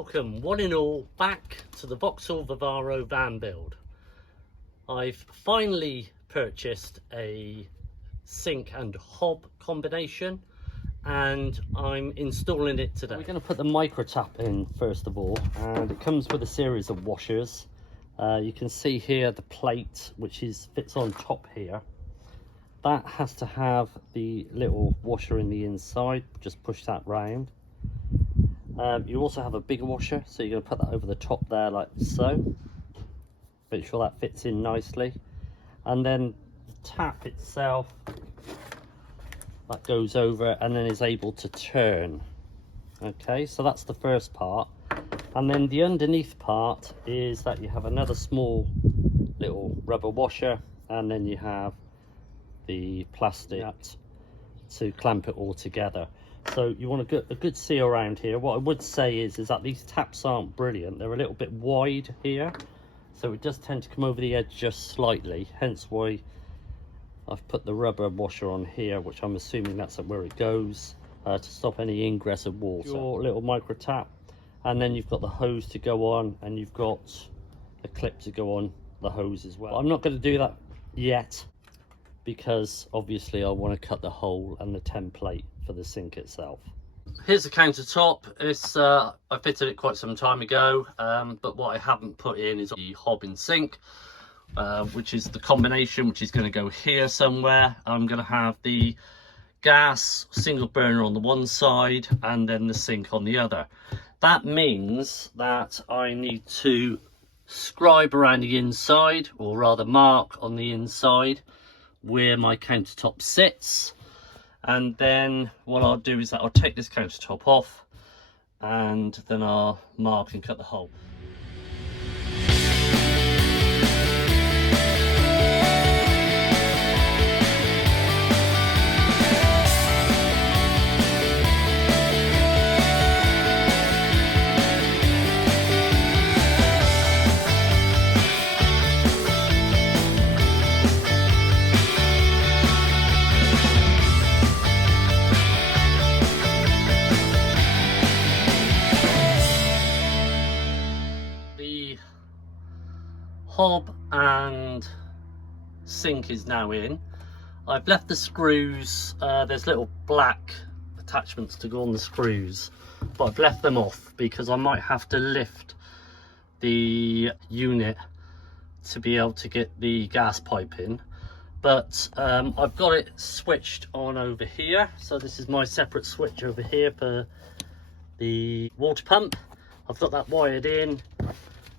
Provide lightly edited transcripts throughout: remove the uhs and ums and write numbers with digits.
Welcome one and all back to the Vauxhall Vivaro van build. I've finally purchased a sink and hob combination and I'm installing it today. We're going to put the micro tap in first of all, and it comes with a series of washers. You can see here the plate which fits on top here. That has to have the little washer in the inside. Just push that round. You also have a bigger washer, so you're going to put that over the top there like so. Make sure that fits in nicely. And then the tap itself, that goes over and then is able to turn. Okay, so that's the first part. And then the underneath part is that you have another small little rubber washer, and then you have the plastic to clamp it all together. So you want a good seal around here. What I would say is that these taps aren't brilliant. They're a little bit wide here, so it does tend to come over the edge just slightly, hence why I've put the rubber washer on here, which I'm assuming that's where it goes, to stop any ingress of water. Your little micro tap, and then you've got the hose to go on, and you've got a clip to go on the hose as well. I'm not going to do that yet because obviously I want to cut the hole and the template for the sink itself. Here's the countertop. It's I fitted it quite some time ago, but what I haven't put in is the hob and sink, which is the combination, which is going to go here somewhere. I'm going to have the gas single burner on the one side and then the sink on the other. That means that I need to scribe around the inside, or rather mark on the inside where my countertop sits. And then what I'll do is that I'll take this countertop off and then I'll mark and cut the hole. Hob and sink is now in. I've left the screws, there's little black attachments to go on the screws, but I've left them off because I might have to lift the unit to be able to get the gas pipe in. But I've got it switched on over here, so this is my separate switch over here for the water pump. I've got that wired in,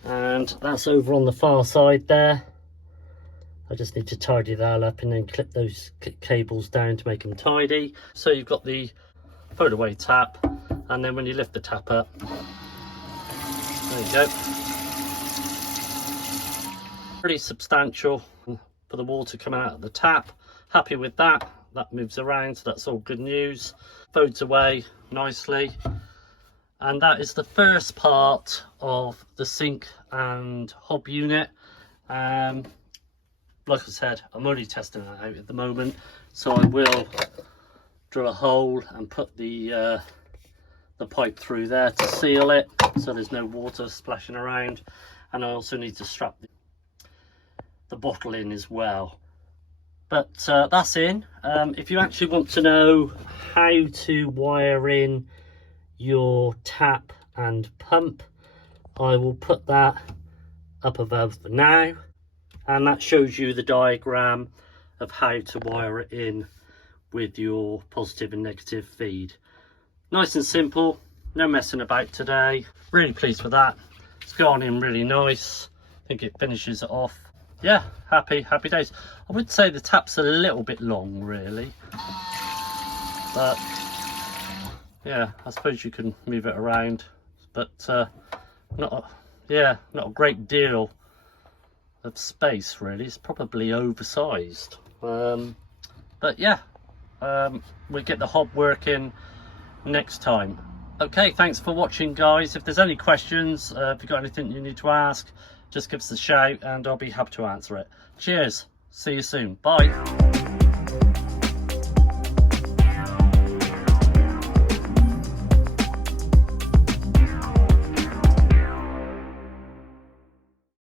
and that's over on the far side there. I just need to tidy that up and then clip those cables down to make them tidy. So you've got the put away tap, and then when you lift the tap up, there you go. Pretty substantial for the water coming out of the tap. Happy with that. That moves around, so that's all good news. Folds away nicely. And that is the first part of the sink and hob unit. Like I said, I'm only testing that out at the moment, so I will drill a hole and put the pipe through there to seal it, so there's no water splashing around. And I also need to strap the bottle in as well. But that's in. If you actually want to know how to wire in your tap and pump, I will put that up above now, and that shows you the diagram of how to wire it in with your positive and negative feed. Nice and simple, no messing about today. Really pleased with that. It's gone in really nice. I think it finishes it off. Yeah, happy days. I would say the tap's a little bit long really, but yeah, I suppose you can move it around, but not a great deal of space really. It's probably oversized, but yeah, we'll get the hob working next time. Okay, thanks for watching guys. If there's any questions, if you've got anything you need to ask, just give us a shout and I'll be happy to answer it. Cheers, see you soon, bye.